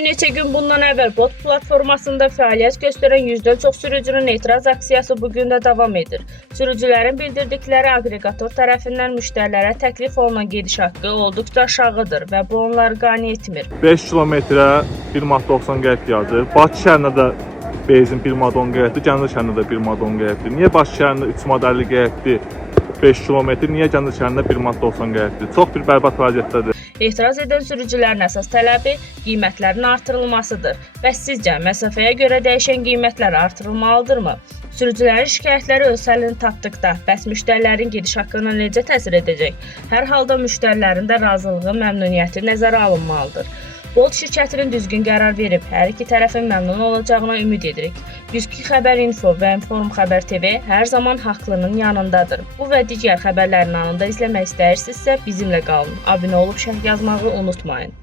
Bir neçə gün bundan əvvəl Bolt platformasında fəaliyyət göstərən 100-dən çox sürücünün etiraz aksiyası bugün də davam edir. Sürücülərin bildirdikləri aqreqator tərəfindən müştərilərə təklif olunan gediş haqqı olduqca aşağıdır və bu onları qane etmir. 5 kilometrə 1.90 qəpik yazır. Bakı şəhərində də benzin 1.10 qəpikdir, Gəncə şəhərində də 1.10 qəpikdir. Niyə Bakı şəhərində 3.50 qəpikdir 5 kilometr, niyə Gəncə şəhərində 1.90 qəpikdir? Çox bir bərbad vəziyyətdədir. Etiraz edən sürücülərin əsas tələbi qiymətlərin artırılmasıdır. Bəs sizcə məsafəyə görə dəyişən qiymətlər artırılmalıdırmı? Sürücülərin şikayətləri öz həllini tapdıqda, bəs müştərilərin gediş haqqına necə təsir edəcək? Hər halda müştərilərin də razılığı, məmnuniyyəti nəzərə alınmalıdır. Bolt şirkətinin düzgün qərar verib, hər iki tərəfin məmnun olacağına ümid edirik. 102 Xəbər Info və Inform Xəbər TV hər zaman haqlının yanındadır. Bu və digər xəbərlərin anında izləmək istəyirsinizsə bizimlə qalın. Abunə olub şərh yazmağı unutmayın.